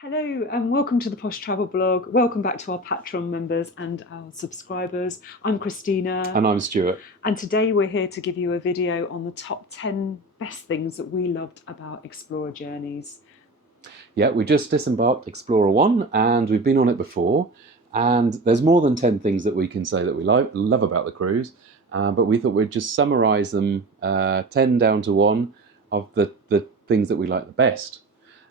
Hello and welcome to the Posh Travel Blog. Welcome back to our Patreon members and our subscribers. I'm Christina. And I'm Stuart. And today we're here to give you a video on the top 10 best things that we loved about Explora Journeys. Yeah, we just disembarked Explorer 1 and we've been on it before. And there's more than 10 things that we can say that we love about the cruise. But we thought we'd just summarise them 10 down to 1 of the things that we like the best.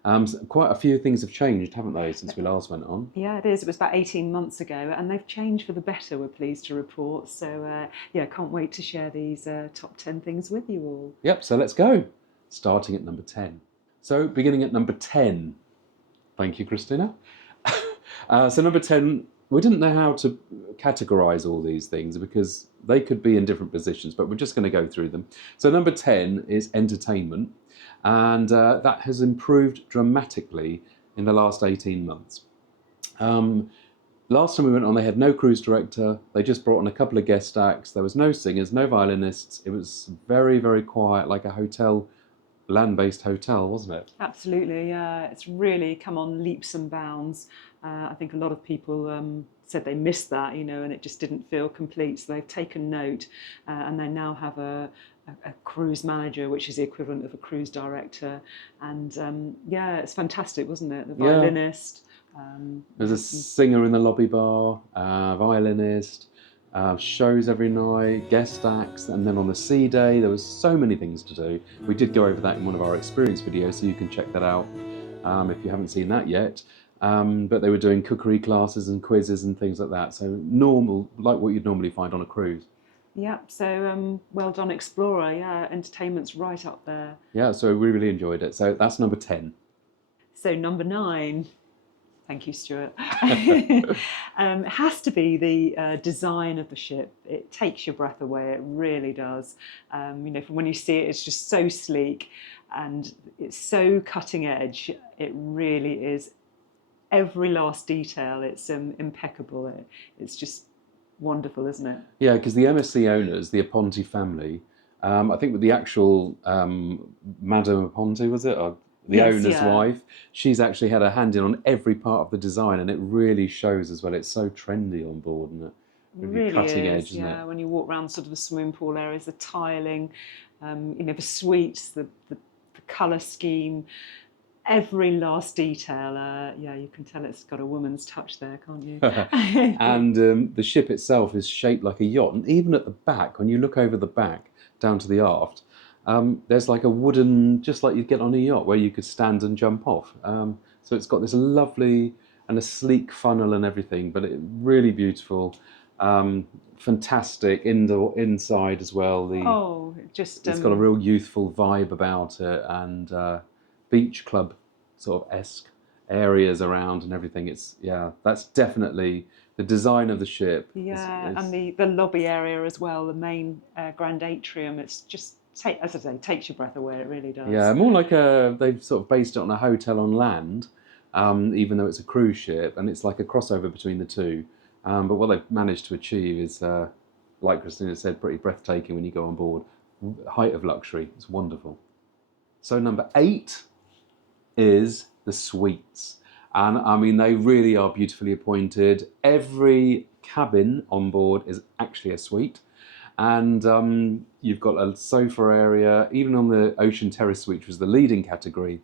So quite a few things have changed, haven't they, since we last went on? Yeah, it is. It was about 18 months ago and they've changed for the better, we're pleased to report. So yeah, can't wait to share these top 10 things with you all. Yep, so let's go. Starting at number 10. So beginning at number 10. Thank you, Christina. So number 10, we didn't know how to categorise all these things because they could be in different positions, but we're just going to go through them. So number 10 is entertainment, and that has improved dramatically in the last 18 months. Last time we went on, they had no cruise director. They just brought on a couple of guest acts. There was no singers, no violinists. It was very, very quiet, like a hotel, land-based hotel, wasn't it? Absolutely, yeah. It's really come on leaps and bounds. I think a lot of people said they missed that, and it just didn't feel complete. So they've taken note, and they now have a cruise manager, which is the equivalent of a cruise director. And yeah, it's fantastic, wasn't it? The violinist. There's a singer in the lobby bar, violinist. Shows every night, guest acts, and then on the sea day there was so many things to do. We did go over that in one of our experience videos, so you can check that out if you haven't seen that yet. But they were doing cookery classes and quizzes and things like that, so normal, like what you'd normally find on a cruise. Yeah, so well done Explorer, yeah, entertainment's right up there. Yeah, so we really enjoyed it. So that's number 10. So number 9. Thank you, Stuart. It has to be the design of the ship. It takes your breath away. It really does. From when you see it, it's just so sleek and it's so cutting edge. It really is. Every last detail. It's impeccable. It's just wonderful, isn't it? Yeah, because the MSC owners, the Aponte family, I think with the actual Madame Aponte, was it? Or the owner's wife, she's actually had a hand in on every part of the design, and it really shows as well. It's so trendy on board, isn't it? Really cutting is, edge, isn't it? When you walk around sort of the swimming pool areas, the tiling, the suites, the colour scheme, every last detail. Yeah, you can tell it's got a woman's touch there, can't you? And the ship itself is shaped like a yacht, and even at the back, when you look over the back down to the aft, there's like a wooden, just like you'd get on a yacht, where you could stand and jump off. So it's got this lovely and a sleek funnel and everything, but it really beautiful, fantastic inside as well. It's got a real youthful vibe about it, and beach club sort of esque areas around and everything. That's definitely the design of the ship. And the lobby area as well, the main grand atrium. It's just, as I say, takes your breath away. It really does. Yeah, more like they've sort of based it on a hotel on land, even though it's a cruise ship, and it's like a crossover between the two. But what they've managed to achieve is, like Christina said, pretty breathtaking when you go on board. Height of luxury. It's wonderful. So number 8 is the suites. And I mean, they really are beautifully appointed. Every cabin on board is actually a suite. And you've got a sofa area, even on the Ocean Terrace suite, which was the leading category.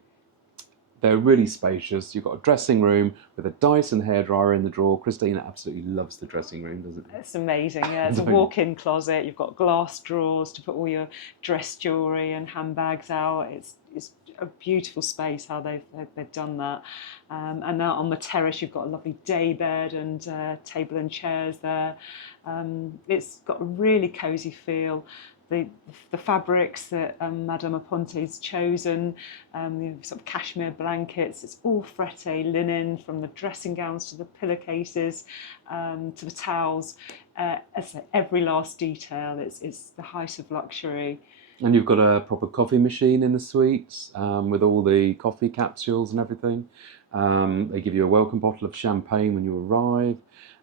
They're really spacious. You've got a dressing room with a Dyson hairdryer in the drawer. Christina absolutely loves the dressing room, doesn't she? It's amazing, yeah. It's a walk-in closet. You've got glass drawers to put all your dress jewellery and handbags out. It's a beautiful space how they've done that. And now on the terrace you've got a lovely day bed and table and chairs there. It's got a really cosy feel. The fabrics that Madame Aponte's chosen, sort of cashmere blankets, it's all fretté linen, from the dressing gowns to the pillowcases to the towels. As I say, every last detail. It's the height of luxury. And you've got a proper coffee machine in the suites with all the coffee capsules and everything. They give you a welcome bottle of champagne when you arrive.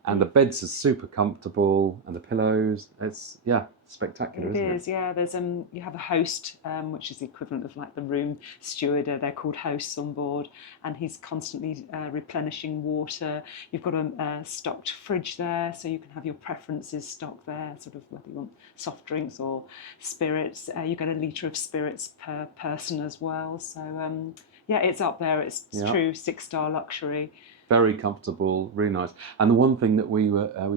And the beds are super comfortable, and the pillows, it's, yeah, spectacular, isn't it? It is, yeah. There's you have a host, which is the equivalent of like the room steward. They're called hosts on board, and he's constantly replenishing water. You've got a stocked fridge there, so you can have your preferences stocked there, sort of whether you want soft drinks or spirits. You get a litre of spirits per person as well. So yeah, it's up there. It's true 6-star luxury. Very comfortable, really nice. And the one thing that we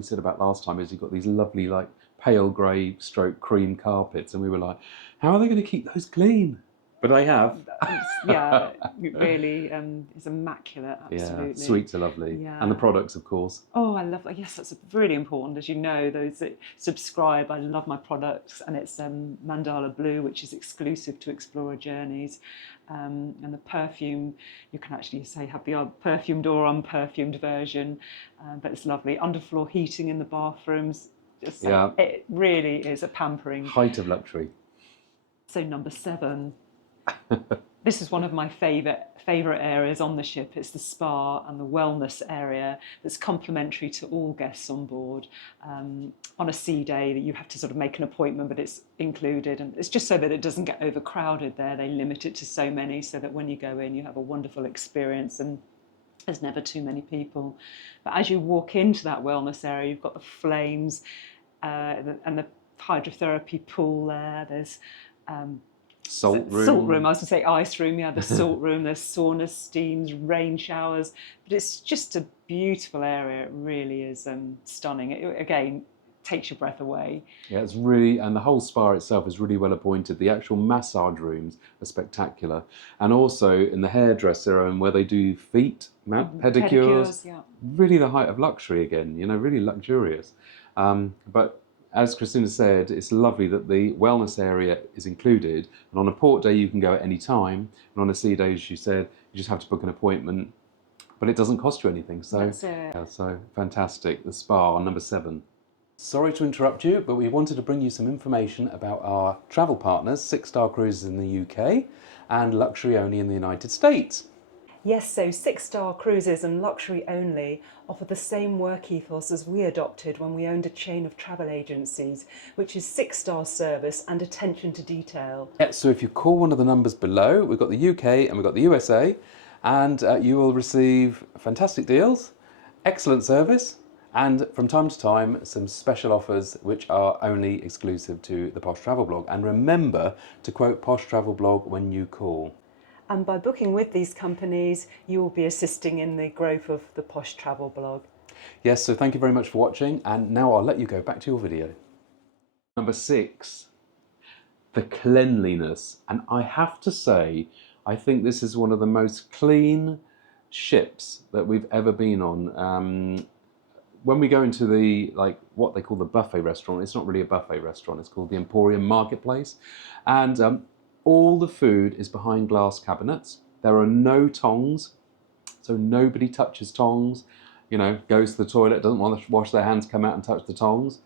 said about last time is you've got these lovely like pale grey stroke cream carpets, and we were like, how are they going to keep those clean? But they have. Yeah, it really is immaculate, absolutely. Yeah, suites are lovely. Yeah. And the products, of course. Oh, I love that. Yes, that's really important. As you know, those that subscribe, I love my products, and it's Mandala Blue, which is exclusive to Explora Journeys. And the perfume, you can actually say have the perfumed or unperfumed version, but it's lovely. Underfloor heating in the bathrooms. Just it really is a pampering. Height of luxury. So number 7. This is one of my favourite areas on the ship. It's the spa and the wellness area that's complimentary to all guests on board. On a sea day, that you have to sort of make an appointment, but it's included, and it's just so that it doesn't get overcrowded there. They limit it to so many, so that when you go in, you have a wonderful experience, and there's never too many people. But as you walk into that wellness area, you've got the flames and the hydrotherapy pool there. There's salt room. I was going to say ice room. Yeah, the salt room. There's saunas, steams, rain showers. But it's just a beautiful area. It really is stunning. It, again, takes your breath away. Yeah, it's really, and the whole spa itself is really well appointed. The actual massage rooms are spectacular, and also in the hairdresser and where they do feet, pedicures. Yeah. Really, the height of luxury again. You know, really luxurious. But as Christina said, it's lovely that the wellness area is included, and on a port day you can go at any time, and on a sea day, as she said, you just have to book an appointment, but it doesn't cost you anything. So, that's it. Yeah, so fantastic. The spa on number 7. Sorry to interrupt you, but we wanted to bring you some information about our travel partners, 6-star Cruises in the UK and Luxury Only in the United States. Yes, so 6-star Cruises and Luxury Only offer the same work ethos as we adopted when we owned a chain of travel agencies, which is 6-star service and attention to detail. Yeah, so if you call one of the numbers below, we've got the UK and we've got the USA, and you will receive fantastic deals, excellent service, and from time to time some special offers which are only exclusive to the Posh Travel Blog. And remember to quote Posh Travel Blog when you call. And by booking with these companies, you will be assisting in the growth of the Posh Travel Blog. Yes, so thank you very much for watching, and now I'll let you go back to your video. Number 6, the cleanliness. And I have to say, I think this is one of the most clean ships that we've ever been on. When we go into the, like, what they call the buffet restaurant, it's not really a buffet restaurant, it's called the Emporium Marketplace. And all the food is behind glass cabinets. There are no tongs, so nobody touches tongs. You know, goes to the toilet, doesn't want to wash their hands, come out and touch the tongs.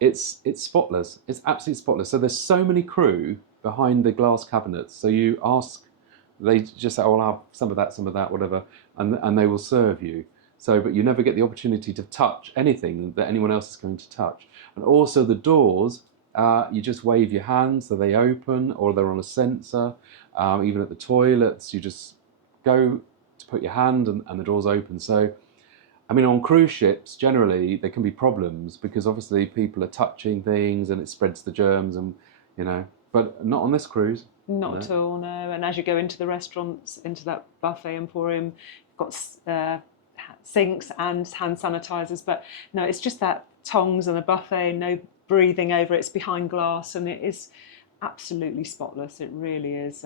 It's spotless. It's absolutely spotless. So there's so many crew behind the glass cabinets. So you ask, they just say, "Oh, I'll have some of that, whatever," and they will serve you. So, but you never get the opportunity to touch anything that anyone else is going to touch. And also the doors, you just wave your hands, so they open, or they're on a sensor. Even at the toilets, you just go to put your hand and the doors open. So, I mean, on cruise ships, generally, there can be problems because obviously people are touching things and it spreads the germs and, you know, but not on this cruise. Not at all, no. And as you go into the restaurants, into that buffet emporium, you've got sinks and hand sanitizers, but no, it's just that tongs and a buffet, no breathing over it. It's behind glass and it is absolutely spotless. It really is.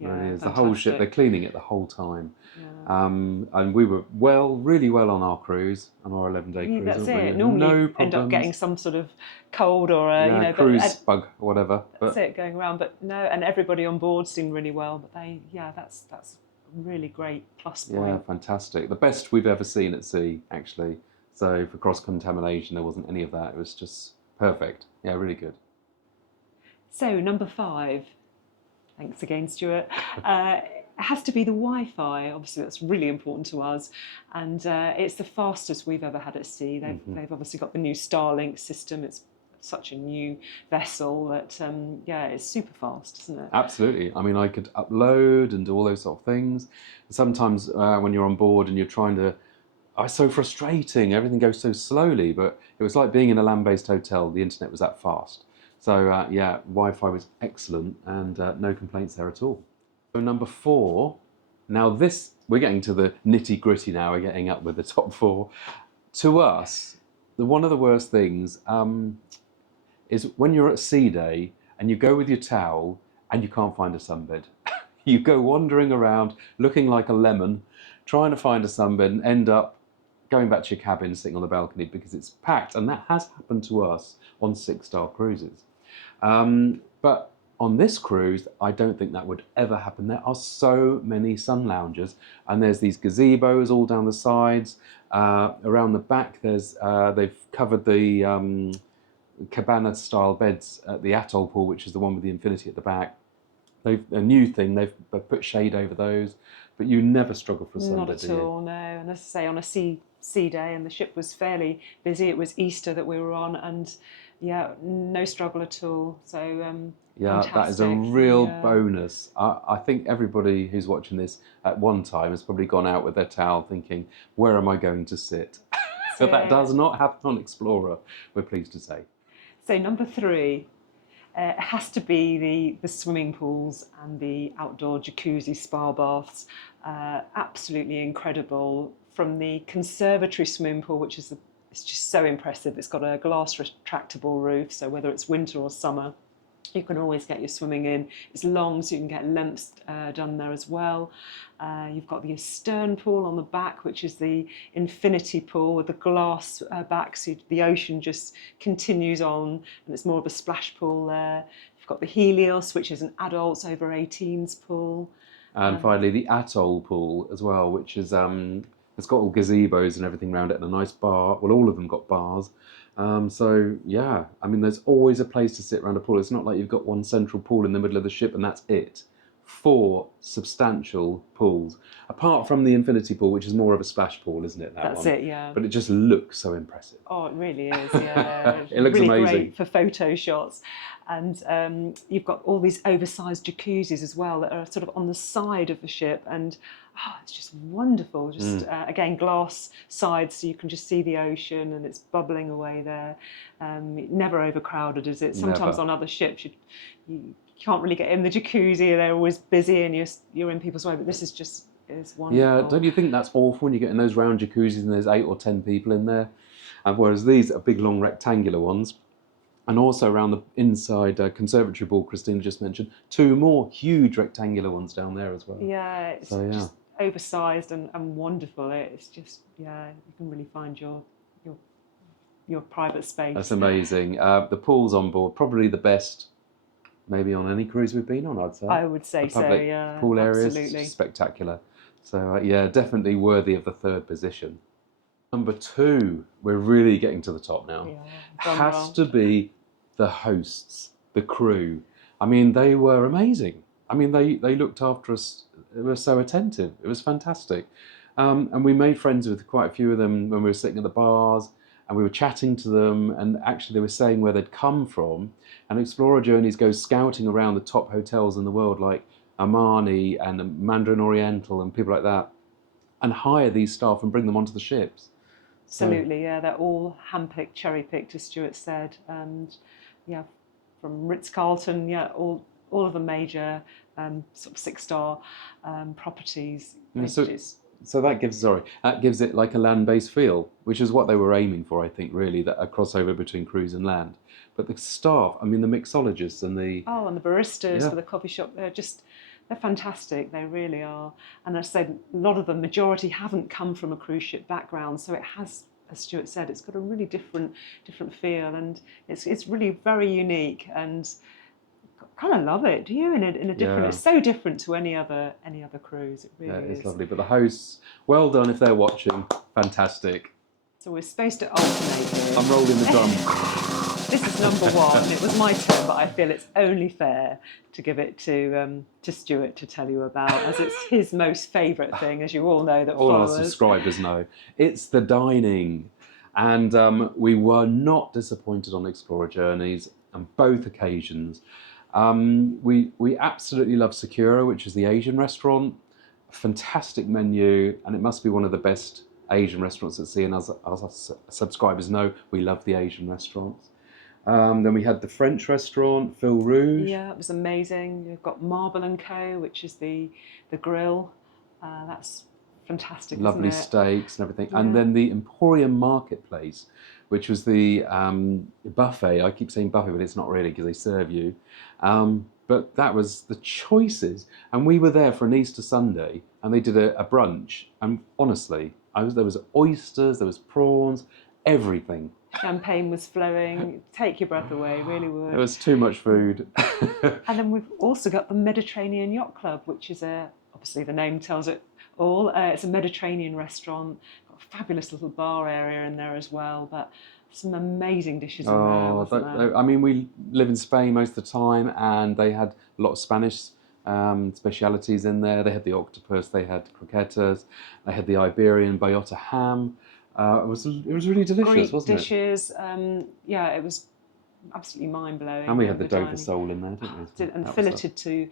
Really is. The whole ship, they're cleaning it the whole time. Yeah. And we were really well on our cruise, on our 11-day cruise. That's it. We? Normally you end up getting some sort of cold or a cruise bug or whatever. That's it, going around. But no, and everybody on board seemed really well. But that's a really great plus point. Yeah, fantastic. The best we've ever seen at sea, actually. So for cross-contamination, there wasn't any of that. It was just perfect. Yeah, really good. So number 5. Thanks again, Stuart. It has to be the Wi-Fi. Obviously, that's really important to us, and it's the fastest we've ever had at sea. They've obviously got the new Starlink system. It's such a new vessel that yeah, it's super fast, isn't it? Absolutely. I mean, I could upload and do all those sort of things. Sometimes when you're on board and you're trying to, it's so frustrating. Everything goes so slowly, but it was like being in a land-based hotel. The internet was that fast. So yeah, Wi-Fi was excellent, and no complaints there at all. So number 4. Now this, we're getting to the nitty-gritty now. We're getting up with the top 4. To us, one of the worst things is when you're at sea day and you go with your towel and you can't find a sunbed. You go wandering around looking like a lemon, trying to find a sunbed, and end up going back to your cabin, sitting on the balcony because it's packed. And that has happened to us on 6-star cruises. But on this cruise, I don't think that would ever happen. There are so many sun loungers, and there's these gazebos all down the sides. Around the back, there's they've covered the cabana-style beds at the atoll pool, which is the one with the infinity at the back. They've a new thing. They've put shade over those, but you never struggle for sunbed. Not at all, no. And as I say, on a sea day, and the ship was fairly busy. It was Easter that we were on, and yeah, no struggle at all. So yeah, fantastic. that is a real bonus. I think everybody who's watching this at one time has probably gone out with their towel thinking, where am I going to sit? So that does not happen on Explorer, we're pleased to say. So number 3, it has to be the swimming pools and the outdoor jacuzzi spa baths. Absolutely incredible. From the conservatory swimming pool, which is it's just so impressive. It's got a glass retractable roof, so whether it's winter or summer, you can always get your swimming in. It's long, so you can get lengths done there as well. You've got the stern pool on the back, which is the infinity pool with the glass back, so the ocean just continues on, and it's more of a splash pool there. You've got the Helios, which is an adults over 18s pool. And finally, the atoll pool as well, which is it's got all gazebos and everything around it, and a nice bar. Well, all of them got bars. So yeah, I mean, there's always a place to sit around a pool. It's not like you've got one central pool in the middle of the ship and that's it. 4 substantial pools, apart from the infinity pool, which is more of a splash pool, isn't it? That's it, yeah. But it just looks so impressive. Oh, it really is, yeah. It looks really amazing. Great for photo shots. And you've got all these oversized jacuzzis as well that are sort of on the side of the ship, and it's just wonderful. Just again, glass sides, so you can just see the ocean and it's bubbling away there. Never overcrowded, is it? Sometimes Never. on other ships you can't really get in the jacuzzi. They're always busy and you're in people's way. But this is just wonderful. Yeah, don't you think that's awful when you get in those round jacuzzis and there's 8 or 10 people in there? Whereas these are big, long, rectangular ones. And also around the inside conservatory pool, Christina just mentioned, 2 more huge rectangular ones down there as well. Yeah, it's just oversized and wonderful. It's just, yeah, you can really find your private space. That's amazing. The pools on board, probably the best maybe on any cruise we've been on, I'd say. I would say so, yeah. Pool areas, absolutely. Spectacular. So yeah, definitely worthy of the 3rd position. Number 2, we're really getting to the top now. Yeah, has to be the hosts, the crew. I mean, they were amazing. I mean, they looked after us. They were so attentive. It was fantastic. And we made friends with quite a few of them when we were sitting at the bars, and we were chatting to them, and actually they were saying where they'd come from. And Explora Journeys goes scouting around the top hotels in the world, like Armani and Mandarin Oriental and people like that, and hire these staff and bring them onto the ships. Absolutely, yeah. They're all handpicked, cherry-picked, as Stuart said. And yeah, from Ritz-Carlton, yeah, all of the major sort of 6-star properties. So that gives it like a land-based feel, which is what they were aiming for, I think, really, that a crossover between cruise and land. But the staff, I mean, the mixologists and the baristas for the coffee shop, they're fantastic. They really are. And as I said, a lot of the majority haven't come from a cruise ship background, so it has, as Stuart said, it's got a really different feel, and it's really very unique, and kind of love it. Do you? In a different, Yeah. It's so different to any other cruise. It really it's is. lovely. But the hosts, well done if they're watching. Fantastic. So we're supposed to alternate. I'm rolling the drum. this is number one. It was my turn, but I feel it's only fair to give it to Stuart to tell you about, as it's his most favourite thing, as you all know that All follow our us. subscribers know. It's the dining. And we were not disappointed on Explora Journeys on both occasions. We absolutely love Sakura, which is the Asian restaurant. Fantastic menu, and it must be one of the best Asian restaurants at sea. And as our subscribers know, we love the Asian restaurants. Then we had the French restaurant, Fil Rouge. Yeah, it was amazing. You've got Marble and Co, which is the grill. That's fantastic. Lovely isn't it? steaks and everything. Yeah. And then the Emporium Marketplace, which was the buffet. I keep saying buffet, but it's not really because they serve you. But that was the choices. And we were there for an Easter Sunday, and they did a brunch. And honestly, there was oysters, there was prawns, everything. Champagne was flowing. Take your breath away, really would. It was too much food. And then we've also got the Mediterranean Yacht Club, which is obviously the name tells it all. It's a Mediterranean restaurant. Got a fabulous little bar area in there as well, but some amazing dishes in there, wasn't there? I mean, we live in Spain most of the time, and they had a lot of Spanish specialities in there. They had the octopus, they had croquetas, they had the Iberian bayota ham. It was really delicious, Greek wasn't dishes. Yeah, it was absolutely mind-blowing. And we had the Dover dining. sole in there, didn't we? And filleted to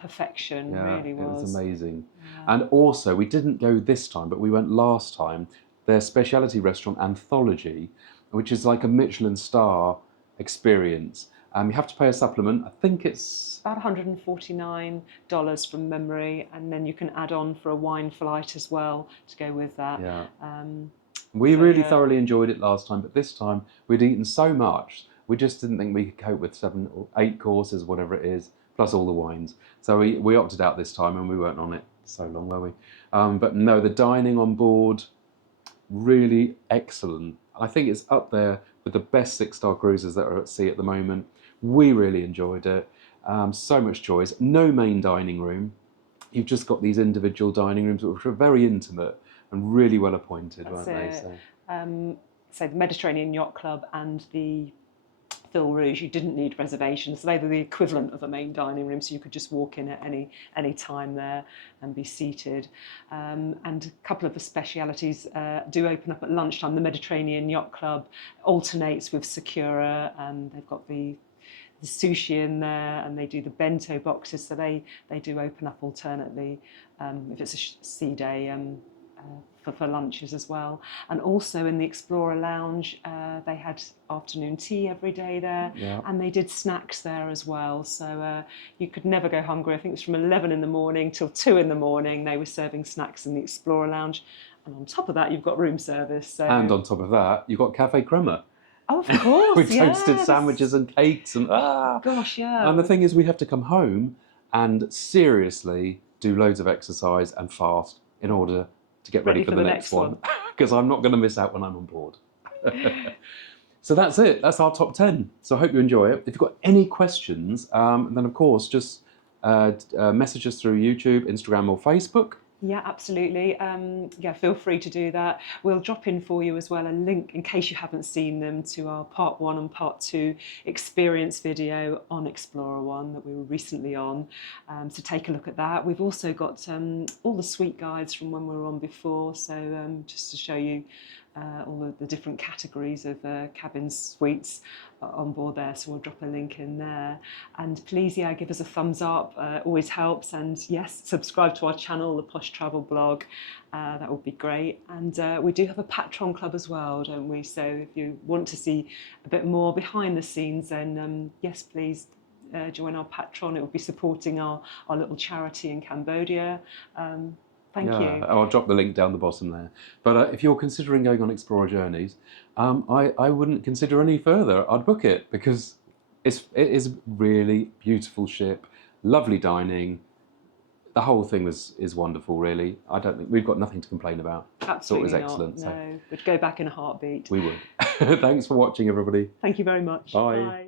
perfection, really was. It was amazing. Yeah. And also, we didn't go this time, but we went last time, their specialty restaurant, Anthology, which is like a Michelin star experience. You have to pay a supplement. I think it's about $149 from memory, and then you can add on for a wine flight as well to go with that. Yeah. We really thoroughly enjoyed it last time, but this time we'd eaten so much, we just didn't think we could cope with 7 or 8 courses, whatever it is, plus all the wines. So we opted out this time, and we weren't on it so long, were we? But no, the dining on board, really excellent. I think it's up there with the best 6-star cruises that are at sea at the moment. We really enjoyed it. So much choice. No main dining room. You've just got these individual dining rooms which are very intimate and really well appointed, weren't they? So the Mediterranean Yacht Club and the Fil Rouge, you didn't need reservations. They were the equivalent of a main dining room, so you could just walk in at any time there and be seated. And a couple of the specialities do open up at lunchtime. The Mediterranean Yacht Club alternates with Sakura, and they've got the sushi in there, and they do the bento boxes, so they do open up alternately if it's a sea day for lunches as well. And also in the Explorer Lounge, they had afternoon tea every day there, and they did snacks there as well, so you could never go hungry. I think it was from 11 in the morning till 2 in the morning they were serving snacks in the Explorer Lounge, and on top of that you've got room service. So. And on top of that you've got Cafe Crema. Oh, of course, with toasted sandwiches and cakes and gosh, yeah. And the thing is, we have to come home and seriously do loads of exercise and fast in order to get ready for the next one. Because I'm not going to miss out when I'm on board. So that's it. That's our top 10. So I hope you enjoy it. If you've got any questions, then of course just message us through YouTube, Instagram, or Facebook. Yeah, absolutely. Feel free to do that. We'll drop in for you as well a link, in case you haven't seen them, to our part 1 and part 2 experience video on Explorer One that we were recently on. So take a look at that. We've also got all the suite guides from when we were on before, so just to show you all the different categories of cabin suites on board there, so we'll drop a link in there. And please, give us a thumbs up, always helps. And yes, subscribe to our channel, the Posh Travel Blog, that would be great. And we do have a Patreon club as well, don't we? So if you want to see a bit more behind the scenes, then yes, please join our Patreon. It will be supporting our little charity in Cambodia. Thank you. I'll drop the link down the bottom there. But if you're considering going on Explora Journeys, I wouldn't consider any further. I'd book it, because it is a really beautiful ship, lovely dining. The whole thing is wonderful, really. I don't think we've got nothing to complain about. Absolutely so it was excellent. No, we'd go back in a heartbeat. We would. Thanks for watching, everybody. Thank you very much. Bye. Bye.